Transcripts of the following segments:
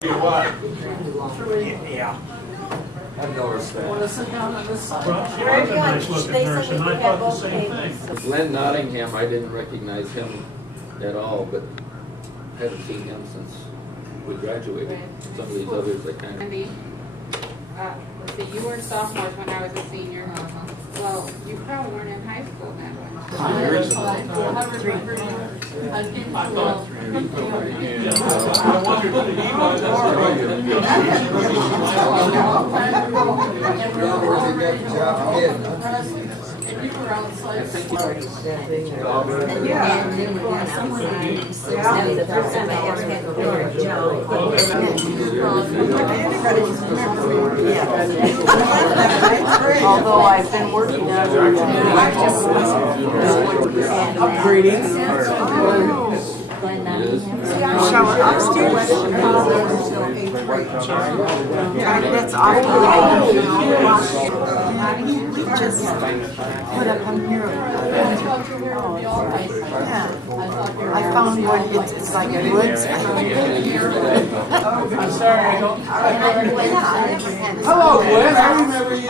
Yeah. I have no respect. Want to sit down on this side? Well, she was a nice looking nurse, and I thought the same thing. Glenn Nottingham, I didn't recognize him at all, but haven't seen him since we graduated. Some of these others I kind of. Andy, let's see, you were sophomores when I was a senior. Well, you probably weren't in high school then. Years ago. I wondered who he was. And you were outside. Although I've been working on upgrading. That's awful. We just put up on here. Yeah. I found one, it's like woods. I'm sorry, I don't. Hello, Glenn, I remember you.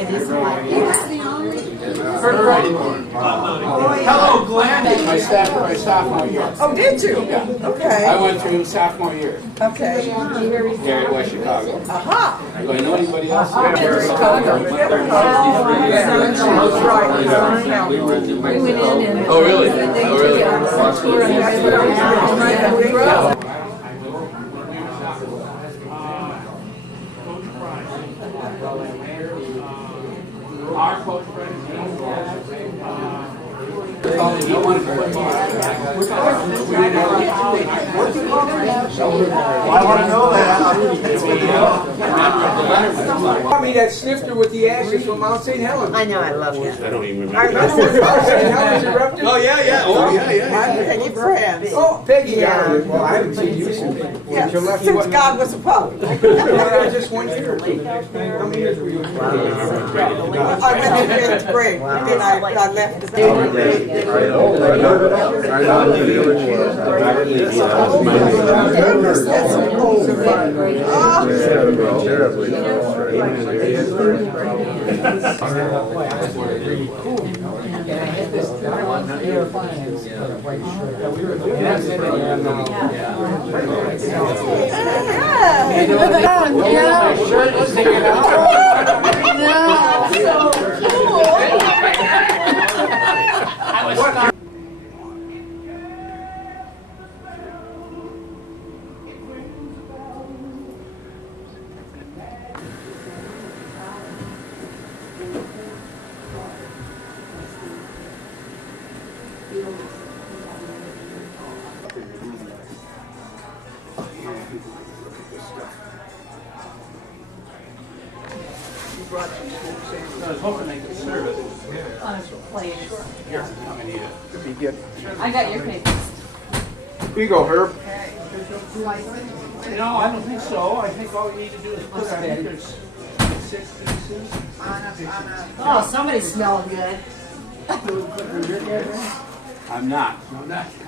It is like Hello, Glenn. My sophomore year. Oh, did you? Okay. I went through sophomore year Okay. here at West Chicago. Aha. Do I know anybody else? Oh, really? Oh, really? Our coach friends. I want to know that. Me that snifter with the ashes from Mount St. Helens. I know, I love that. I remember when Mount St. Helens erupted. Oh, yeah. Oh, yeah. I'm Peggy Brands. Oh, Peggy, Yeah. well, I haven't seen you since you left. Since God was a pup. Just 1 year. How many years were you? I went to fifth grade, then I left the I was hoping they could serve it. I got your papers. Here you go, Herb. No, I don't think so. I think all we need to do is put, I think there's 6 pieces. Oh, somebody's smelling good. I'm not.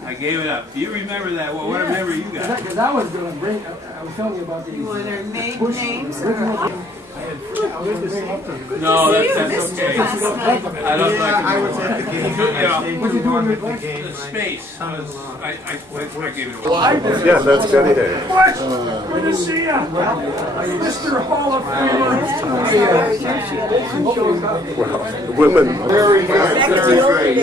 I gave it up. Do you remember that? Well, what remember you got? Because I was going to bring, I was telling you about these. You want their names? No, that's okay. I don't like it. I was at the game. What'd you do in your The space. I gave it away. Yeah, that's Betty Day. What? Good to see ya. Mr. Hall of Famer. Well, women. Very good. Very great.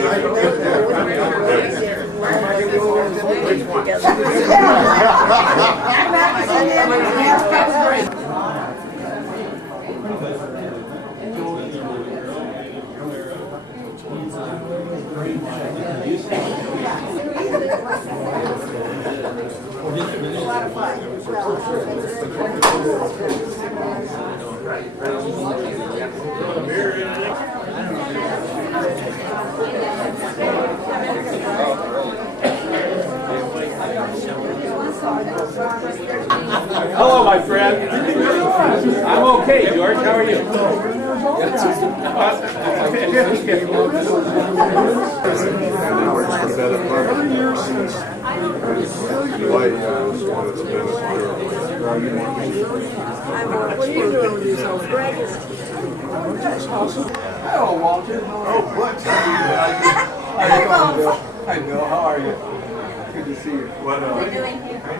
Hello, my friend. I'm okay, George. How are you? What about at Harvard? White was one of the best girls. What are you doing with yourself? Hello, Walter. Oh, what? Hey, Mom. Hi, Bill. How are you? Good to see you. What, I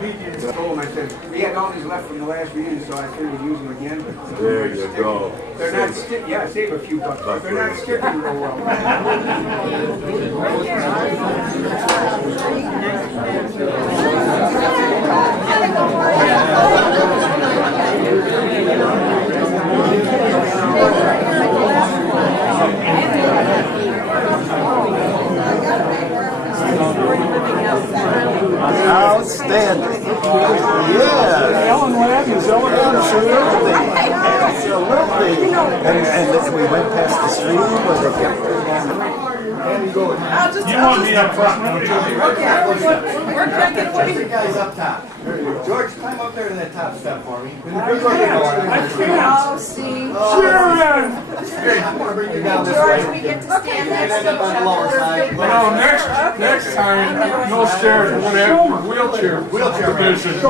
need you. I told him, I said, we had all these left from the last reunion, so I figured use them again. There you go. They're not stick. Yeah, save a few bucks. But they're not sticking real well. Outstanding. Yeah. Ellen Webb is Ellen Absolutely. Absolutely. And we went past the stream where they kept You want me up front, don't you? We're cracking away. the guys up top. George, climb up there to that top step for me. Oh, Steve. Sharon! I'm gonna bring you down this George, way. we get to stand next End to up on the lower side. No, next time, no stairs, we're gonna have wheelchair. Wheelchair. Division.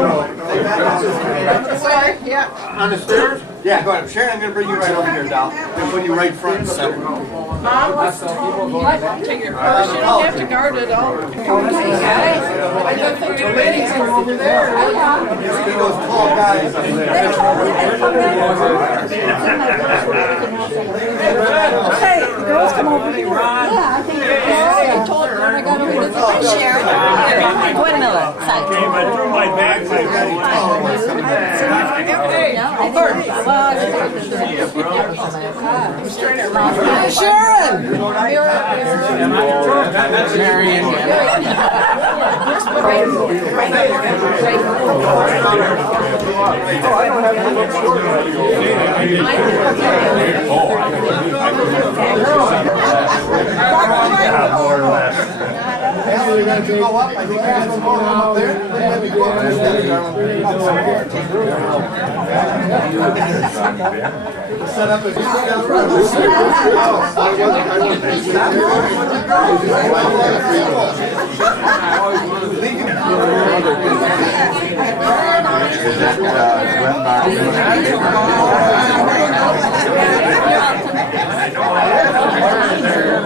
Sorry, yeah. On the stairs? Yeah, go ahead. Sharon, I'm gonna bring you right over here, Dal. I'm putting you right front and center. Mom, let's take your purse. You don't have to guard it all. Hey, guys. I don't think the ladies are over there. Look at those tall guys up there. Hey, the girls come over here. Yeah, I think they're I told her when I got over to hi, Sharon. Wait a minute. I threw my bag Hi, Sharon. That's Marion. More or less. Well, we got to go up. I think I got some more room up there. Let me go up this step, darling. Set up a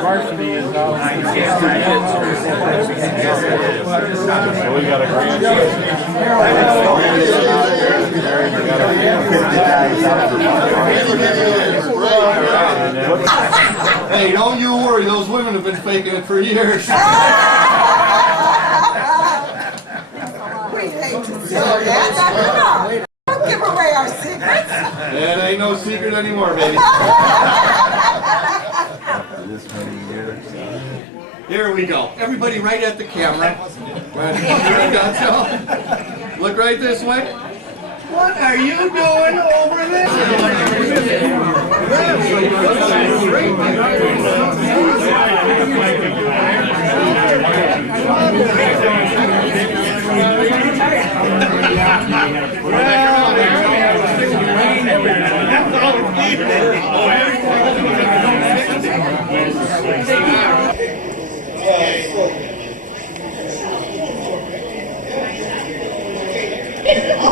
Varsity is out. So we got a grand. Hey, don't you worry. Those women have been faking it for years. We hate to say that. Don't give away our secrets. It ain't no secret anymore, baby. Here we go. Everybody right at the camera. Look right this way. What are you doing over there?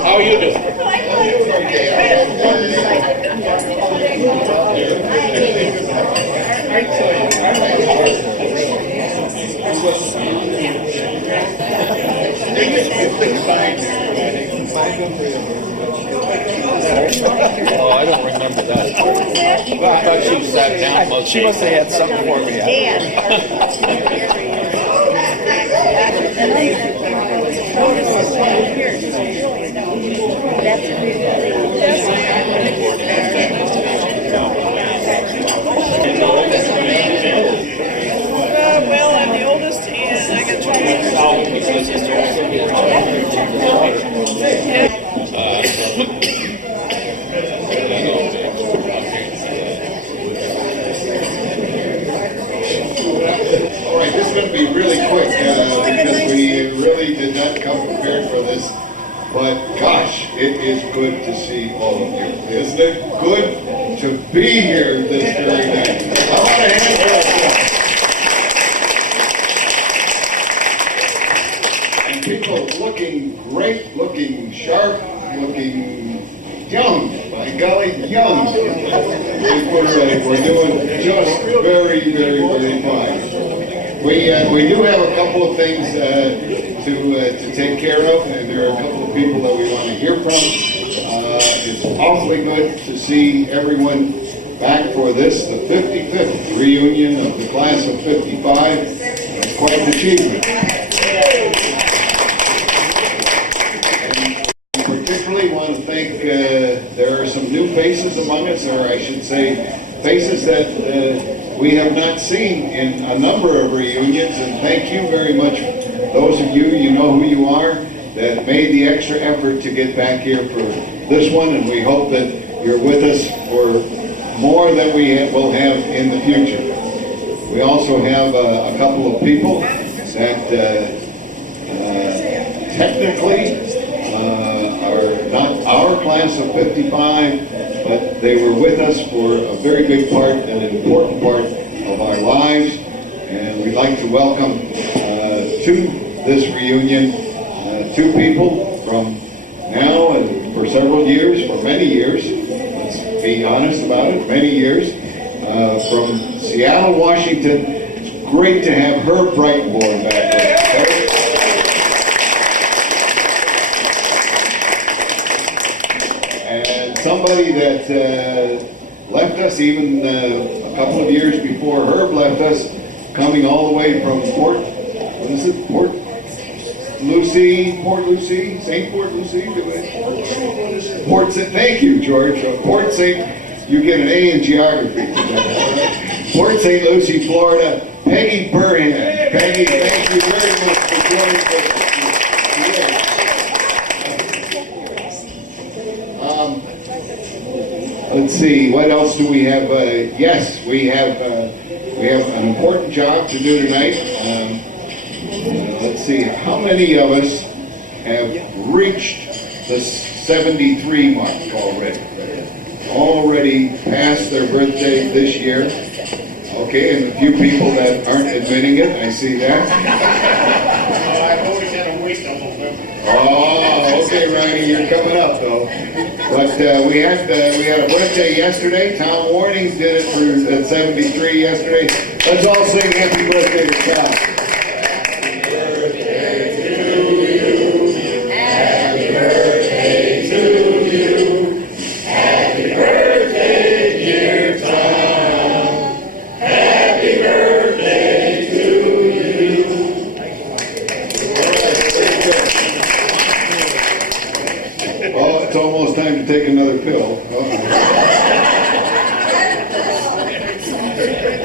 How are you doing? Oh, I don't remember that. Well, I thought she sat down. She must have had something for me. Well, I'm the oldest and I got 20 All right, this is going to be really quick because we really did not come prepared for this. But gosh, it is good to see all of you. Isn't it good to be here this very night? I want to hand it over. looking great, looking sharp, looking young. By golly, young. We're doing just very, very, very fine. We do have a couple of things to take care of, and there are a couple of people that we want to hear from. It's awfully good to see everyone back for this, the 55th reunion of the class of 55. It's quite an achievement. And particularly want to thank, there are some new faces among us, or I should say, faces that we have not seen in a number of reunions, and thank you very much. Those of you, you know who you are, that made the extra effort to get back here for this one, and we hope that you're with us for more that we will have in the future. We also have a couple of people that technically are not our class of 55, but they were with us for a very big part, an important part of our lives, and we'd like to welcome to this reunion two people from now and for several years, for many years, let's be honest about it, many years, from Seattle, Washington. It's great to have Herb Breitenborn back there. And somebody that left us even a couple of years before Herb left us, coming all the way from Port Lucie, St. Port Lucie, Port St. Thank you, George. Port St. You get an A in geography. Port St. Lucie, Florida. Peggy Burhan. Peggy, thank you very much for joining us. Let's see, what else do we have? Yes, we have an important job to do tonight. Let's see, how many of us have reached the 73 mark already? Already passed their birthday this year. Okay, and a few people that aren't admitting it, I see that. I've always had a weight double. Oh, okay, Ronnie, you're coming up though. But we had a birthday yesterday. Tom Warning did it for 73 yesterday. Let's all sing happy birthday to Tom. It's almost time to take another pill.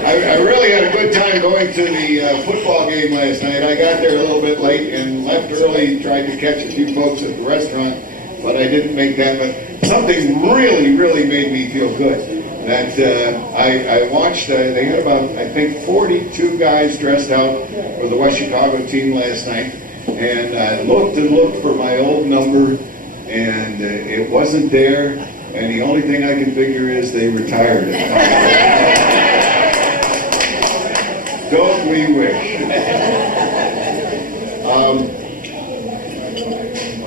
I really had a good time going to the football game last night. I got there a little bit late and left early, tried to catch a few folks at the restaurant, but I didn't make that. But something really, really made me feel good. That I watched, they had about, I think, 42 guys dressed out for the West Chicago team last night. And I looked and looked for my old number, and it wasn't there, and the only thing I can figure is they retired it. Don't we wish?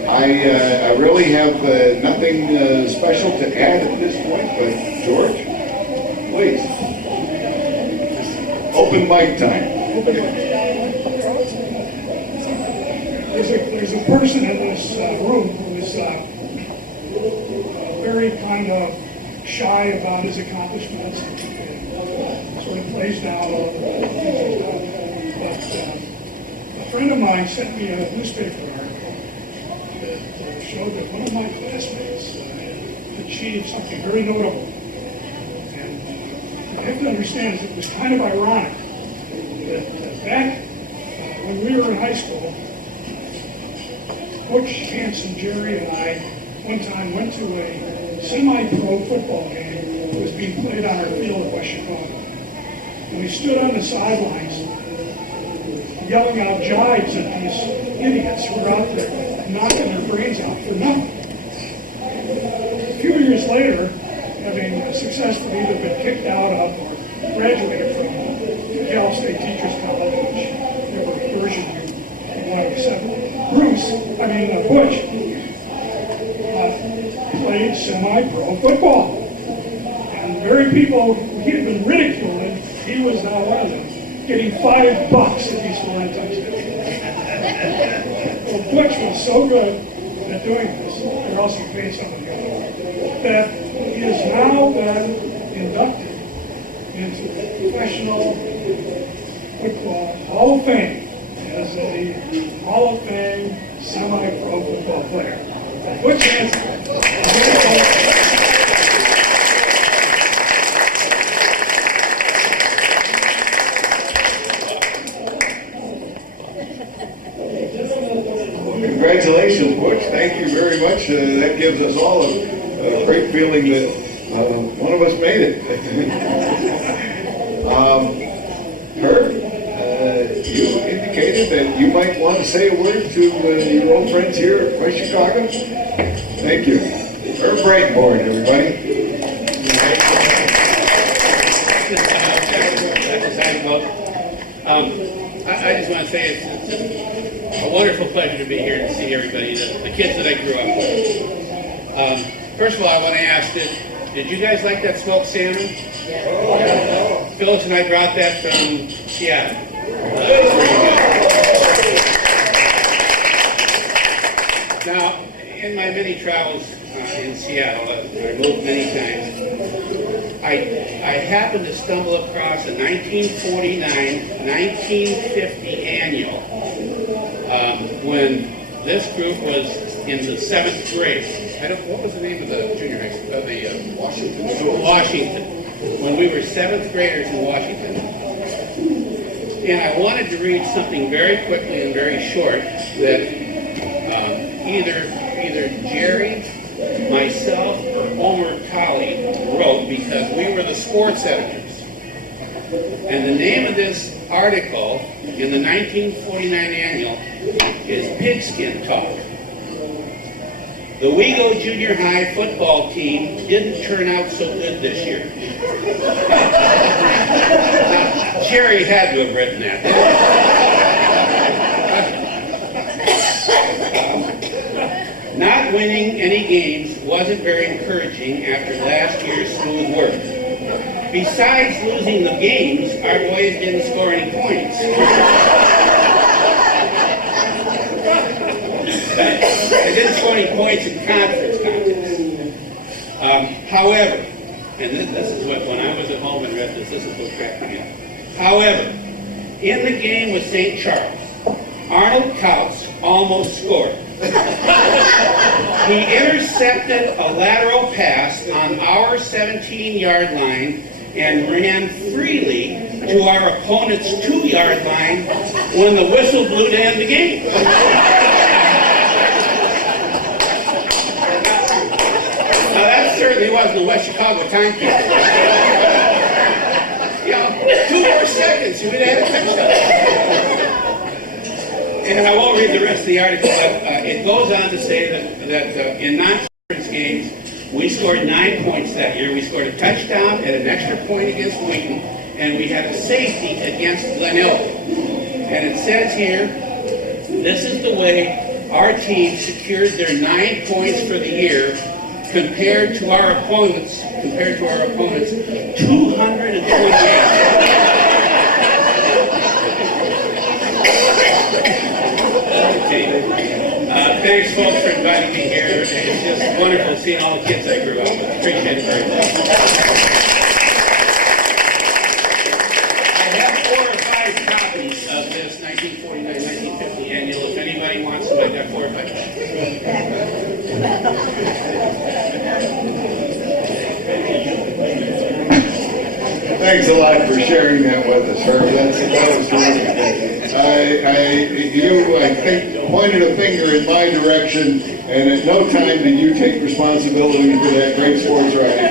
I really have nothing special to add at this point, but George, please. Open mic time. There's a person in this room who is very kind of shy about his accomplishments, sort of plays down all the things he's done. But a friend of mine sent me a newspaper article that showed that one of my classmates achieved something very notable. And what you have to understand is it was kind of ironic that back when we were in high school, Coach Hanson, Jerry, and I one time went to a semi-pro football game that was being played on our field at West Chicago. And we stood on the sidelines yelling out jibes at these idiots who were out there knocking their brains out for nothing. A few years later, having successfully either been kicked out of or graduated from Cal State Teachers College, which whatever version you want to accept, Bruce, played semi-pro football. And the very people he had been ridiculing, he was now one of them, getting $5 if he scored a touchdown. Well, Butch was so good at doing this, they're also paid something that he has now been inducted into the Professional Football Hall of Fame as a Hall of Fame semi-pro football player. Butch Hansen. Congratulations, Butch. Thank you very much. That gives us all a great feeling that one of us made it. Herb, you indicated that you might want to say a word to your old friends here at West Chicago. Thank you. Herb Breitbord, everybody. I just want to say it's a wonderful pleasure to be here and see everybody, the kids that I grew up with. First of all, I want to ask, did you guys like that smoked salmon? Yeah. Phyllis and I brought that from Seattle. Now, in my many travels in Seattle, I moved many times, I happened to stumble across a 1949-1950 annual when this group was in the 7th grade. What was the name of the junior high school? Washington School. Washington. When we were 7th graders in Washington. And I wanted to read something very quickly and very short that either Jerry, myself, or Homer Colley wrote because we were the sports editors. And the name of this article in the 1949 annual is Pigskin Talk. The Wego Junior High football team didn't turn out so good this year. Now, Jerry had to have written that. Not winning any games wasn't very encouraging after last year's smooth work. Besides losing the games, our boys didn't score any points. They didn't score any points in conference contests. However, and this is what, when I was at home and read this is what cracked me up. However, in the game with St. Charles, Arnold Kautz almost scored. He intercepted a lateral pass on our 17-yard line and ran freely to our opponent's 2-yard line when the whistle blew to end the game. Now that certainly wasn't the West Chicago timekeeper. 2 more seconds, you would have had a touchdown. And I won't read the rest of the article, but it goes on to say that in non-conference games, we scored 9 points that year. We scored a touchdown and an extra point against Wheaton, and we had a safety against Glenelg. And it says here, this is the way our team secured their 9 points for the year compared to our opponents 228. Thanks, folks, for inviting me here. It's just wonderful seeing all the kids I grew up with. Appreciate it very much. I have 4 or 5 copies of this 1949-1950 annual. If anybody wants them, I've got 4 or 5 copies. Thanks a lot for sharing that with us, Herb. That was terrific. You, I think, pointed a finger in my direction, and at no time did you take responsibility for that great sports writing.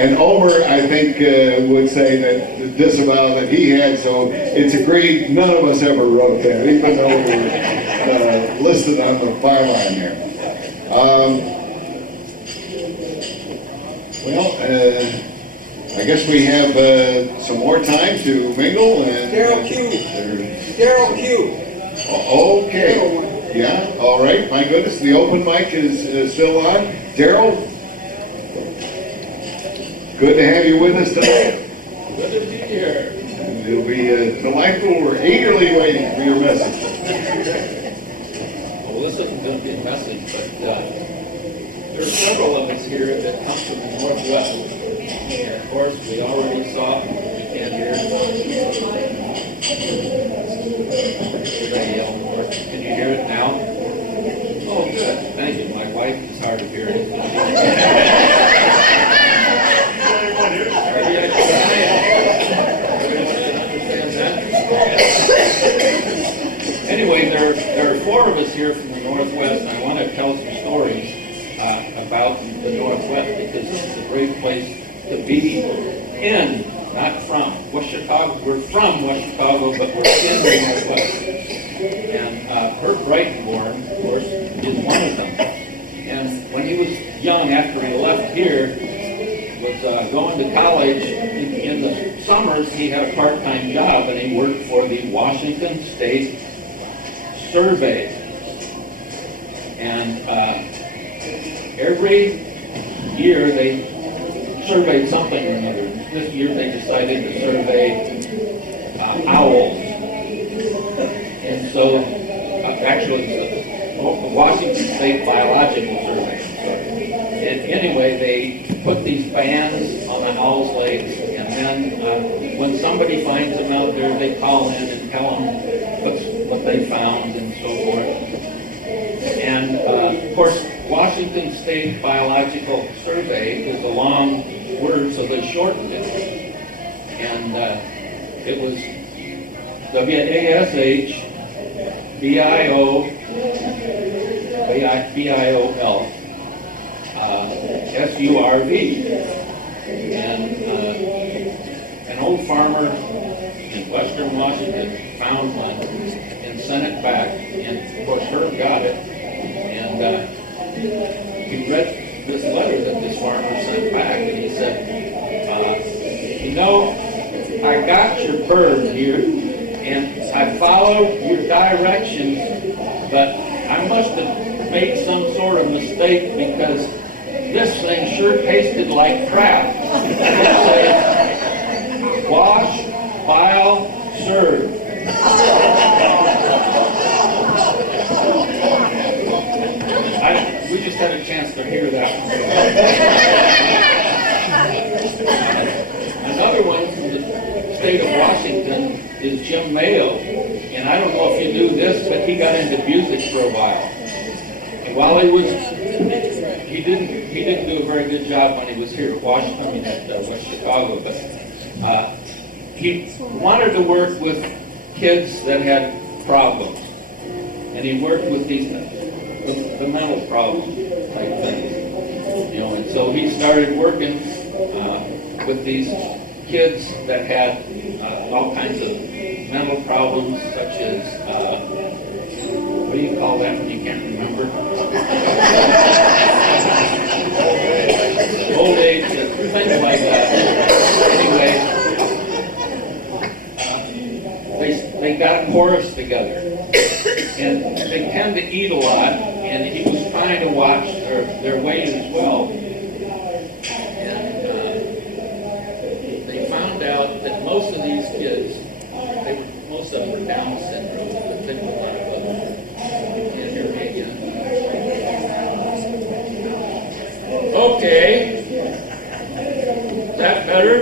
And Omer, I think, would say that disavow that he had, so it's agreed none of us ever wrote that, even though we were listed on the byline there. I guess we have some more time to mingle and... Daryl Q. Okay. Yeah, all right, my goodness, the open mic is still on. Daryl, good to have you with us tonight. Good to be here. It'll be delightful. We're eagerly waiting for your message. Well, this isn't going to be a message, but there are several of us here that come from the Northwest. And of course, we already saw, we can't hear it. Can you hear it now? Oh, good. Thank you. My wife is hard of hearing. Anyway, there are four of us here from the Northwest. I want to tell some stories about the Northwest because it's a great place to be in, not from. West Chicago, we're from West Chicago, but we're in the Northwest. And Bert Breitenborn, of course, is one of them. And when he was young, after he left here, was going to college. In the summers, he had a part-time job, and he worked for the Washington State Survey. And every year they surveyed something or another. This year they decided to survey owls. And so, actually, it's the Washington State Biological Survey. And anyway, they put these bands on the owl's legs, and then when somebody finds them out there, they call in and tell them what they found and so forth. And of course, Washington State Biological Survey is a long word, so they shortened it. And it was WASH-BIOL-SURV. And an old farmer in western Washington found one and sent it back. And of course, Herb got it. And he read this letter that this farmer sent back, and he said, I got your bird here, and I followed your directions, but I must have made some sort of mistake because this thing sure tasted like crap. It said, wash, file, serve. We just had a chance to hear that one. Another one from the state of Washington is Jim Mayo. And I don't know if you knew this, but he got into music for a while. And while he didn't do a very good job when he was here at Washington, at West Chicago, but he wanted to work with kids that had problems. And he worked with the mental problem type things. And so he started working with these kids that had all kinds of mental problems, such as, what do you call that when you can't remember? Old age, things like that. Anyway, they got a chorus together. And they tend to eat a lot, and he was trying to watch their weight as well. And they found out that most of these kids, most of them were Down syndrome, but they were one of them. You can't hear me again. Okay. Is that better?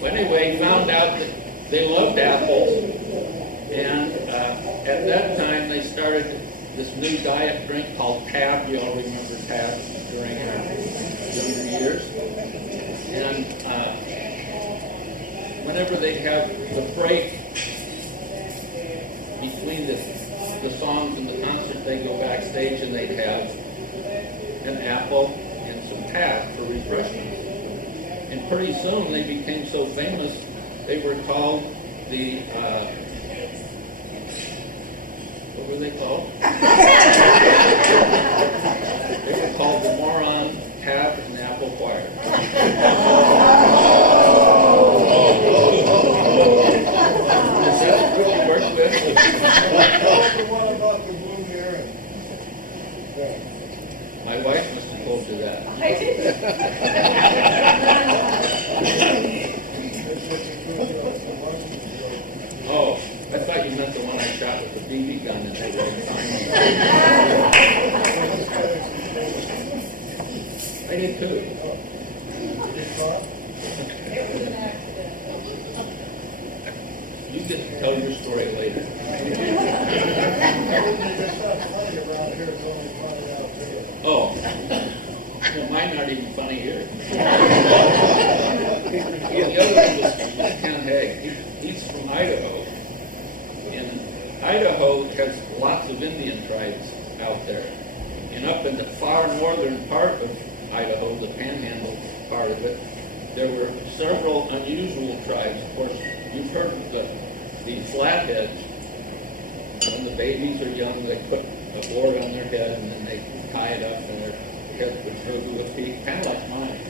Well, anyway, found out that they loved apples. And at that time, they started this new diet drink called Tab. You all remember Tab during our younger years. And whenever they'd have the break between the songs and the concert, they'd go backstage and they'd have an apple and some Tab for refreshments. And pretty soon, they became so famous, they were called the... what were they called? They were called the Moron, Tab, and Apple Choir. Does that really work with? My wife must have told you that. I did. Oh, I thought you meant the one I shot with the BB gun and they wouldn't find me. I did too. You can tell your story later. Oh, well, mine not even funny here. Yeah, the other one was Ken Haig. He's from Idaho. And Idaho has lots of Indian tribes out there. And up in the far northern part of Idaho, the panhandle part of it, there were several unusual tribes. Of course, you've heard of the flatheads. When the babies are young, they put a board on their head and then they tie it up and their head would go to a peak, kind of like mine.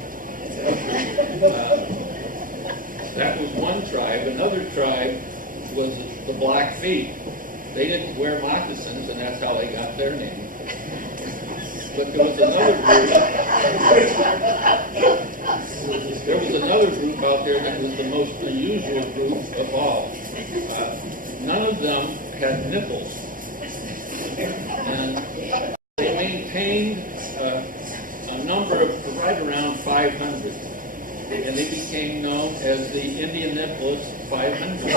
That was one tribe. Another tribe was the Blackfeet. They didn't wear moccasins, and that's how they got their name. But there was another group out there that was the most unusual group of all. None of them had nipples. And they maintained a number of right around 500. And they became known as the Indianapolis 500.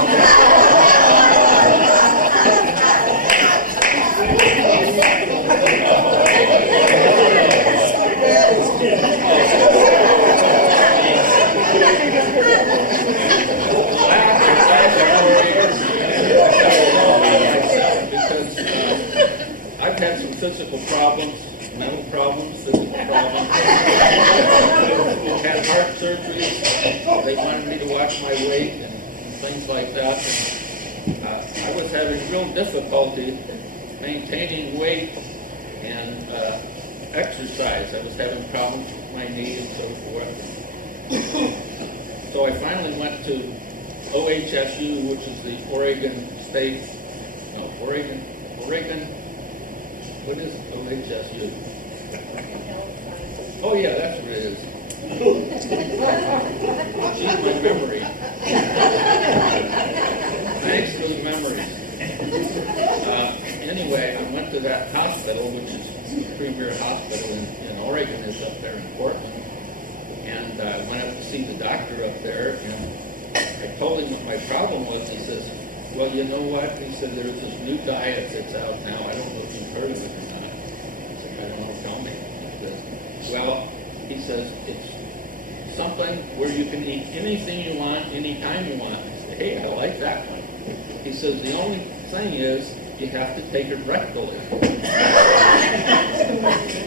I've had some physical problems, mental problems, physical problems. Had heart surgery. They wanted me to watch my weight and things like that. And, I was having real difficulty maintaining weight and exercise. I was having problems with my knee and so forth. So I finally went to OHSU, which is the Oregon State, what is OHSU? Oh yeah, that's what it is. She's my memory. Thanks for the memories. Anyway, I went to that hospital, which is the premier hospital in Oregon, is up there in Portland. And I went up to see the doctor up there, and I told him what my problem was. He says, well, you know what? He said, there's this new diet that's out now. I don't know if you've heard of it or not. I said, I don't know, tell me. He says, well, he says, it's something where you can eat anything you want, anytime you want. I said, hey, I like that one. He says, the only thing is, you have to take it rectally.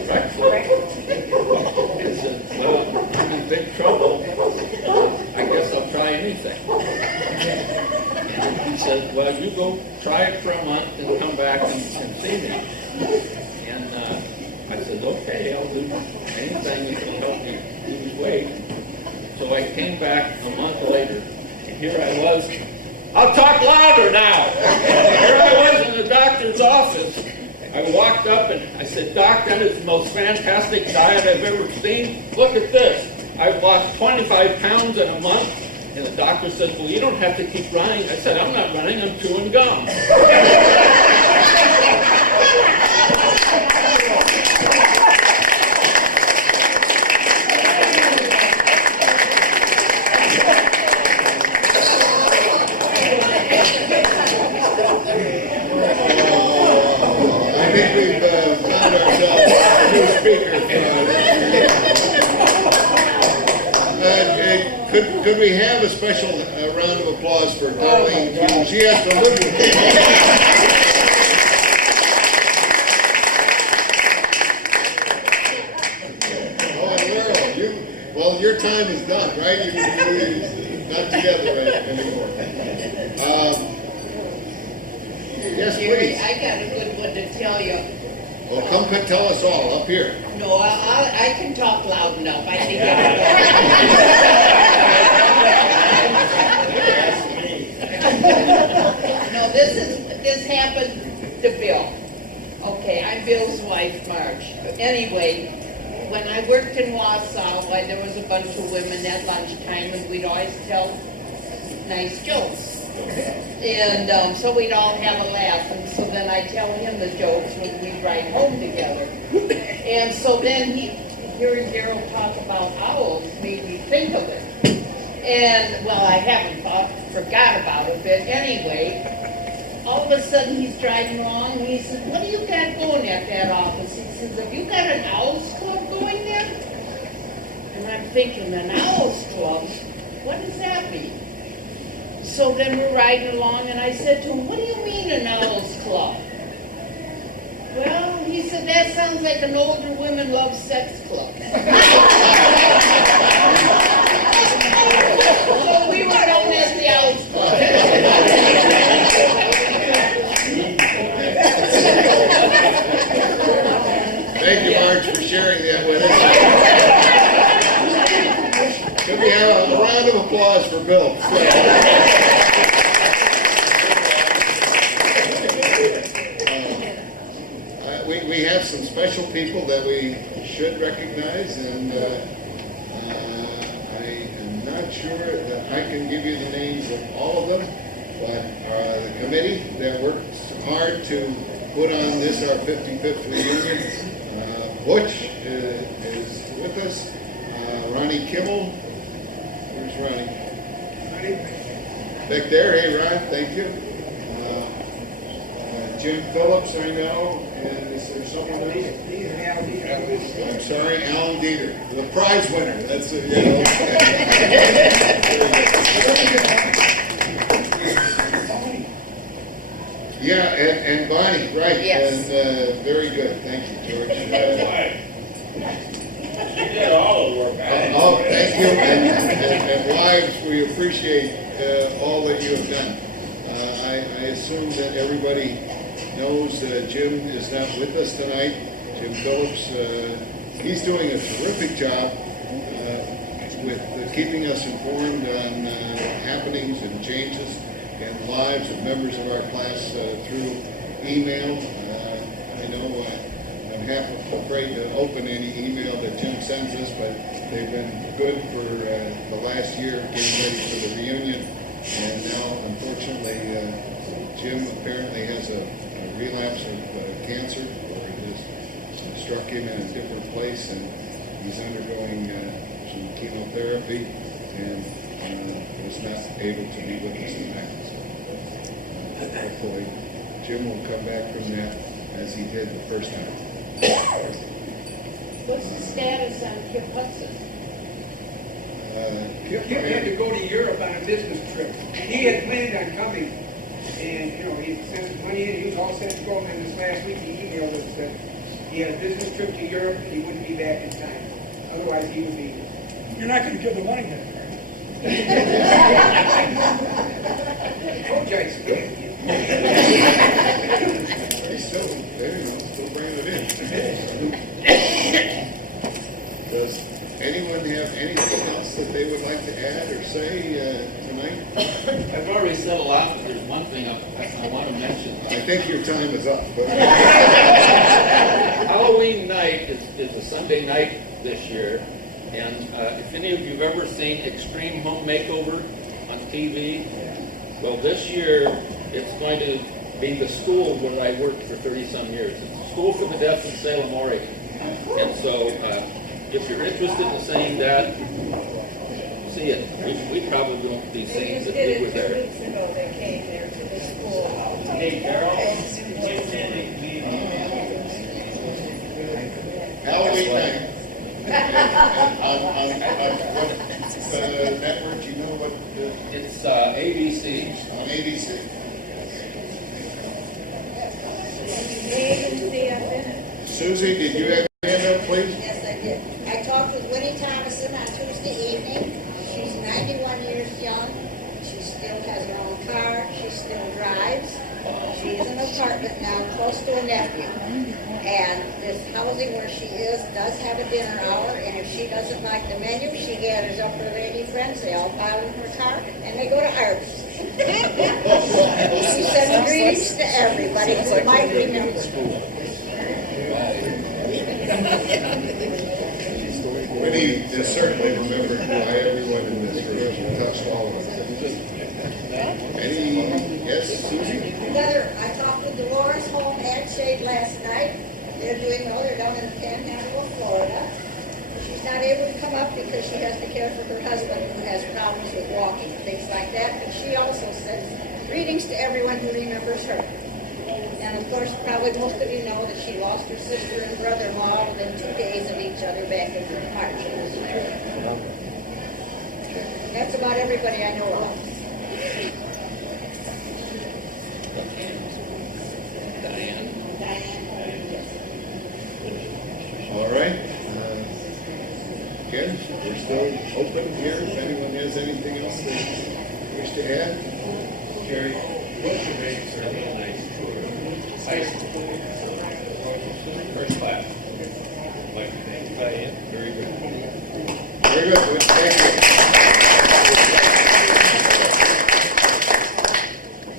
Rectally? I said, well, I'm in big trouble. I guess I'll try anything. And he said, well, you go try it for a month and come back and see me. And I said, okay, I'll do anything that will help me lose weight. So I came back a month later, and here I was. I'll talk louder now. Here I was in the doctor's office. I walked up and I said, Doc, that is the most fantastic diet I've ever seen. Look at this. I've lost 25 pounds in a month. And the doctor said, well, you don't have to keep running. I said, I'm not running, I'm chewing gum. I think we've found ourselves a new speaker. Could we have a special round of applause for Darlene? She has to live with it. Well, your time is done, right? You're not together anymore. Yes, Jerry, please. I got a good one to tell you. Well, come tell us all up here. No, I can talk loud enough. I can get it. No, this happened to Bill. Okay, I'm Bill's wife, Marge. Anyway, when I worked in Wausau, there was a bunch of women at lunchtime, and we'd always tell nice jokes. And so we'd all have a laugh, and so then I'd tell him the jokes when we'd ride home together. And so then hearing Daryl talk about owls made me think of it. And, well, I haven't forgot about it, but anyway, all of a sudden he's driving along and he says, what do you got going at that office? He says, have you got an Owls Club going there? And I'm thinking, an Owls Club? What does that mean? So then we're riding along and I said to him, what do you mean an Owls Club? Well, he said, that sounds like an older women love sex club. So we were known as the Owls Club. Thank you, Marge, for sharing that with us. Can we have a round of applause for Bill? We have some special people that we should recognize, and I am not sure that I can give you the names of all of them, but the committee that worked hard to put on this, our 55th reunion. Butch is with us. Ronnie Kimmel. Where's Ronnie? Back there. Hey, Ron. Thank you. Jim Phillips, I know. And is there someone else? I'm sorry, Alan Dieter. The prize winner. That's it. Yeah, and Bonnie, right. Yes. And very good. Thank you, George. You did all the work. Thank you. And wives, we appreciate all that you have done. I assume that everybody knows Jim is not with us tonight. Jim Phillips, he's doing a terrific job with keeping us informed on happenings and changes and lives of members of our class through email. I know I'm half afraid to open any email that Jim sends us, but they've been good for the last year getting ready for the reunion. And now, unfortunately, Jim apparently has a relapse of cancer, or it has struck him in a different place, and he's undergoing some chemotherapy and was not able to be with us tonight. Hopefully, Jim will come back from that as he did the first time. What's the status on Kip Hudson? Kip had to go to Europe on a business trip. He had planned on coming, and he sent his money in. He was all set to go, and then this last week he emailed us that he had a business trip to Europe and he wouldn't be back in time. Otherwise, he would be. You're not going to give the money back, right? Jason. He's still bringing it in. Does anyone have anything else that they would like to add or say tonight? I've already said a lot, but there's one thing I want to mention. I think your time is up. Halloween night is a Sunday night this year, and if any of you have ever seen Extreme Home Makeover on TV, well, this year it's going to be the school where I worked for 30-some years. It's the School for the Deaf in Salem, Oregon. And so if you're interested in seeing that, see it. We probably won't be seeing it if we were there. 2 weeks ago they came there to the school. Hey, Carol. Halloween night. On what network? You know what? It's ABC. On ABC. Susie, did you have your hand up, please? Yes, I did. I talked with Winnie Thomason on Tuesday evening. She's 91 years young. She still has her own car. She still drives. She's in an apartment now close to a nephew. And this housing where she is does have a dinner hour, and if she doesn't like the menu, she gathers up her lady friends, they all pile in her car, and they go to Arby's. She sends greetings to everybody who might remember. Winnie is certainly remembered by everyone in this room who touched all of us. Yes, Susie? Another, I talked with Dolores Home and Shade last night. They're doing well. They're down in the Panhandle of Florida. She's not able to come up because she has to care for her husband who has problems with walking and things like that. But she also says greetings to everyone who remembers her. And of course, probably most of you know that she lost her sister and brother-in-law within 2 days of each other back in March of this year. That's about everybody I know of. All right. Again, we're still open here. If anyone has anything else they wish to add. Jerry, both your ratings are real nice. High school. First class. Like to thank Diane. Very good. Very good. Thank you.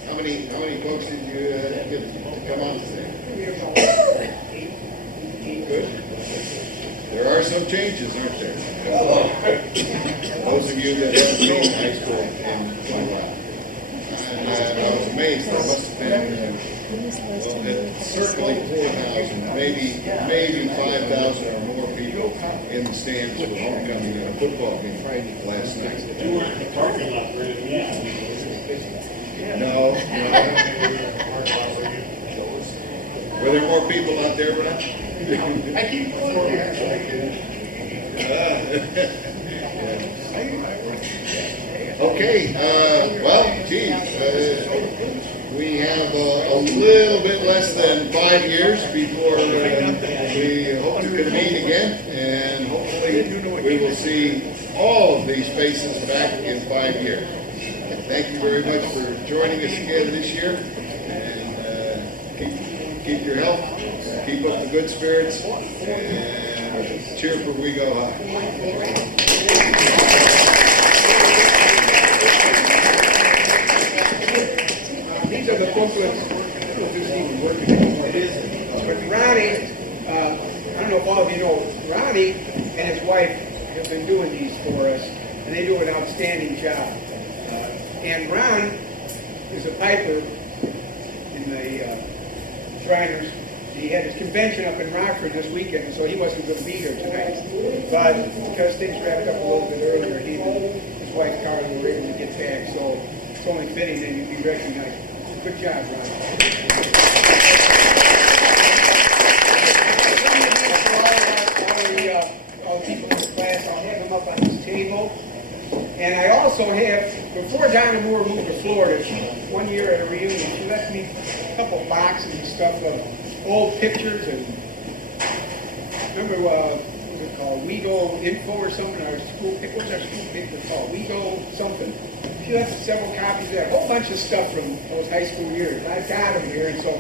How many folks did you get to come on today? Good. There are some changes, aren't there? Those of you that haven't been in high school in quite a while. And I was amazed. There must have been, certainly 4,000, maybe 5,000 or more people in the stands for homecoming and a football game last night. No. Were there more people out there, Ron? I keep Okay, well, geez, we have a little bit less than 5 years before we hope to convene again, and hopefully we will see all of these faces back in 5 years. Thank you very much for joining us again this year, and keep your health, keep up the good spirits, and cheer for We Go High. These are the booklets. It is. But Ronnie, I don't know if all of you know, Ronnie and his wife have been doing these for us, and they do an outstanding job. And Ron is a piper in the Shriners. He had his convention up in Rockford this weekend, so he wasn't going to be here tonight. But because things wrapped up a little bit earlier, he and his wife Carly were able to get back, so it's only fitting that you'd be recognized. Good job, Ron. All the people in the class, I'll have them up on this table. And I also have, before Donna Moore moved to Florida, one year at a reunion, she left me a couple boxes and stuff of old pictures and remember what was it called? We Go Info or something, our school, what's our school paper called? We Go something. She left several copies of that, a whole bunch of stuff from those high school years. I've got them here, and so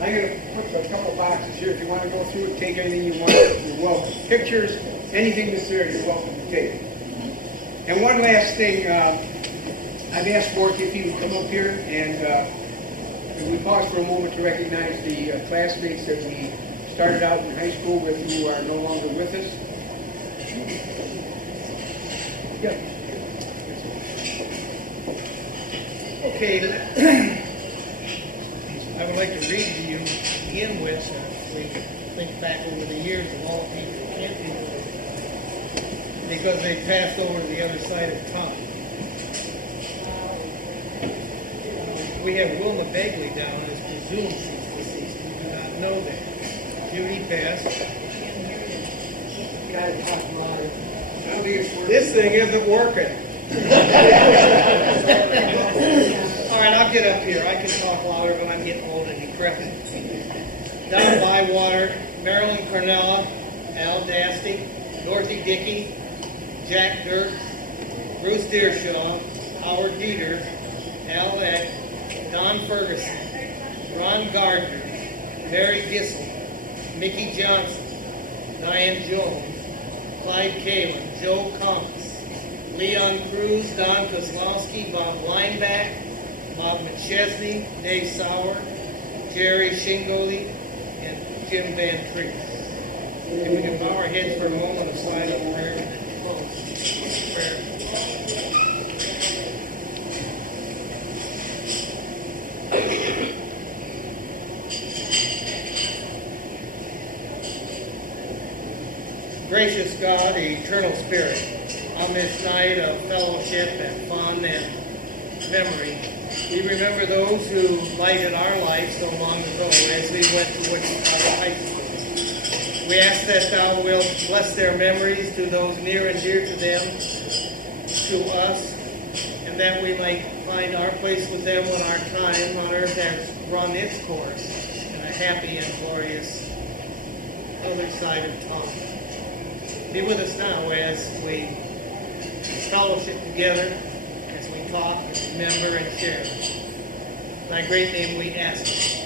I'm going to put a couple boxes here. If you want to go through and take anything you want, you're welcome. Pictures, anything that's there, you're welcome to take. And one last thing, I've asked Borky if he would come up here, and we pause for a moment to recognize the classmates that we started out in high school with who are no longer with us. Yeah. Okay, I would like to read to you, begin with, we think back over the years of all people who can't be with us, because they passed over to the other side of town. We have Wilma Begley down as presumed she's deceased. We do not know that. Judy passed. This thing isn't working. All right, I'll get up here. I can talk louder, but I'm getting old and decrepit. Don Bywater, Marilyn Cornella, Al Dasty, Dorothy Dickey, Jack Dirk, Bruce Deershaw, Howard Dieter, Al Eck, Don Ferguson, Ron Gardner, Mary Gissel, Mickey Johnson, Diane Jones, Clyde Kalin, Joe Combs, Leon Cruz, Don Kozlowski, Bob Lineback, Bob McChesney, Dave Sauer, Jerry Shingoli, and Jim Van Treese. If we can bow our heads for a moment of silent prayer and then close with prayer. Gracious God, eternal Spirit, on this night of fellowship and fun and memory, we remember those who lighted our lives so long ago as we went to Wichita High School. We ask that Thou wilt bless their memories to those near and dear to them, to us, and that we might find our place with them when our time on earth has run its course in a happy and glorious other side of time. Be with us now as we fellowship together, as we talk, and remember, and share. In Thy great name we ask it.